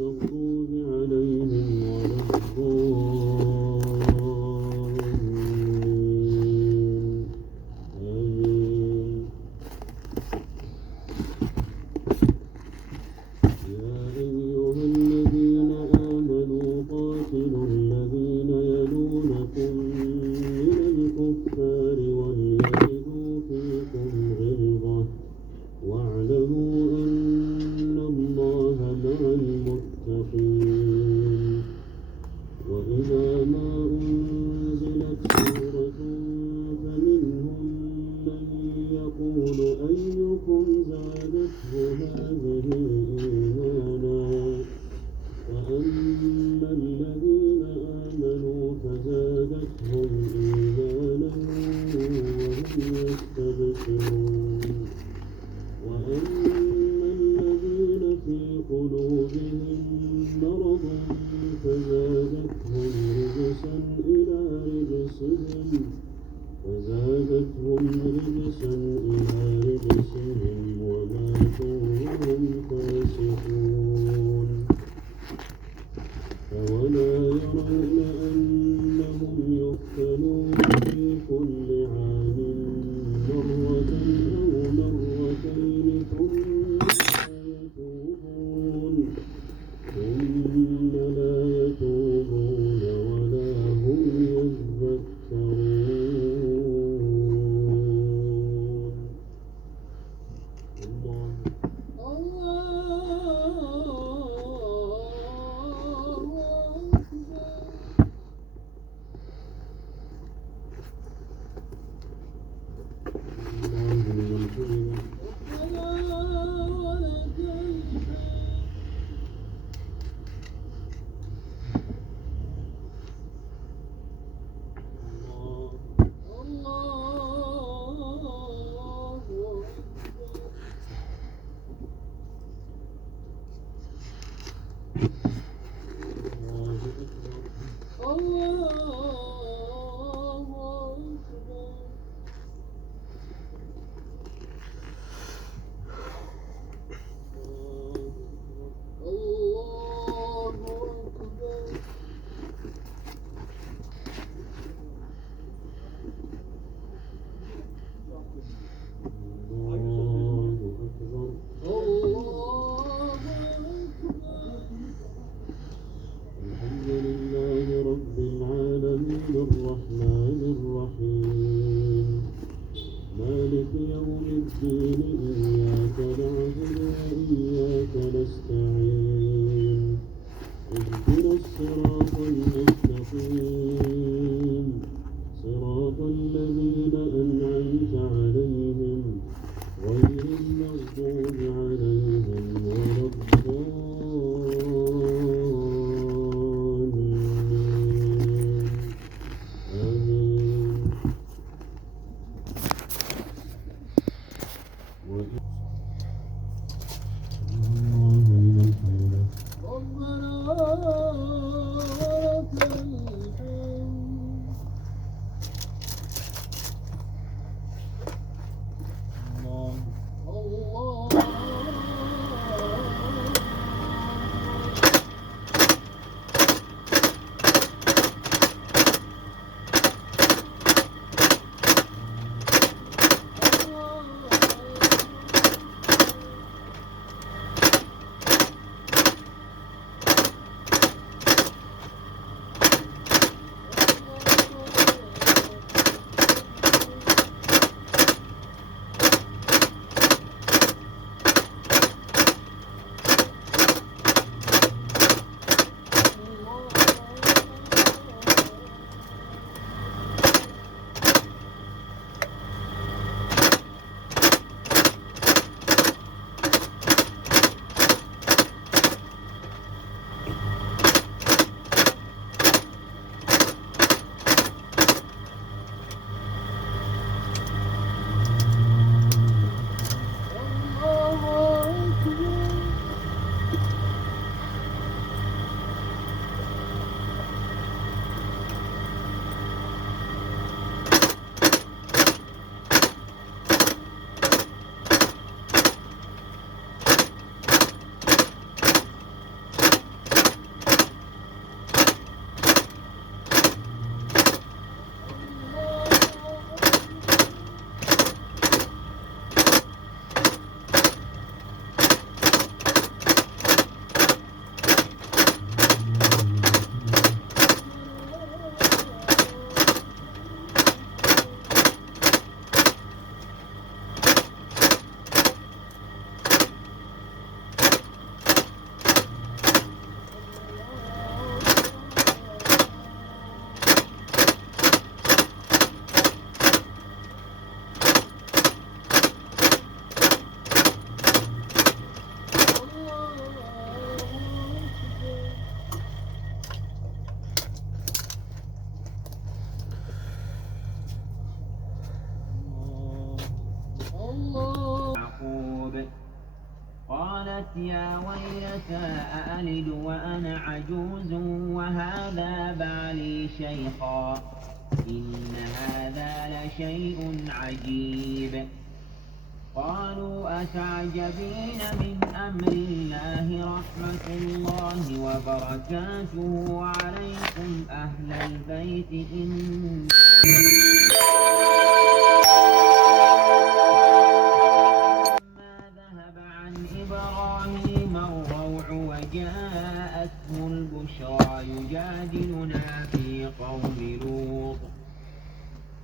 المغضوب عليهم ولا الضالين آمين. يا أيها الذين آمنوا قاتلوا الذين يلونكم من الكفار وليجدوا فيكم غلظة واعلموا أن الله مع المتقين. وإذا ما أنزلت سورة فمنهم من يقول أيكم زادته هذه إيمانا فأما الذين آمنوا فزادتهم إيمانا وهم يستبشرون. وأما الذين في قلوبهم مرض فزادتهم رجسا إلى رجسهم وماتوا وهم فاسقون. أولا يرون أنهم يفتنون في كل عام مرة أو مرتين ثم لا يتوبون ولا هم يذكرون. الرحمن الرحيم مالك يوم الدين إياك نعبد وإياك نستعين اهدنا الصراط المستقيم صراط الذين أنعمت عليهم غير المغضوب عليهم ولا يا ويلتى أألد وأنا عجوز وهذا بعلي شيخا إن هذا لشيء عجيب. قالوا أتعجبين من أمر الله رحمة الله وبركاته عليكم أهل البيت لما ذهب عن إبراهيم الروع وجاءته البشرى يجادلنا في قوم لوط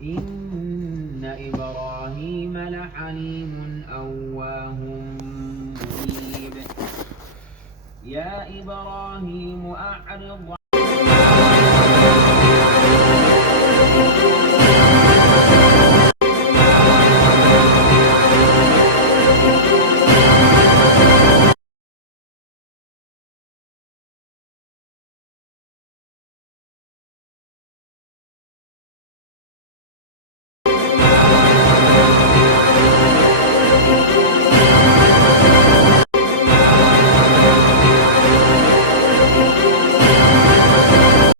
إن إبراهيم لحليم أواه منيب. يا إبراهيم أعرض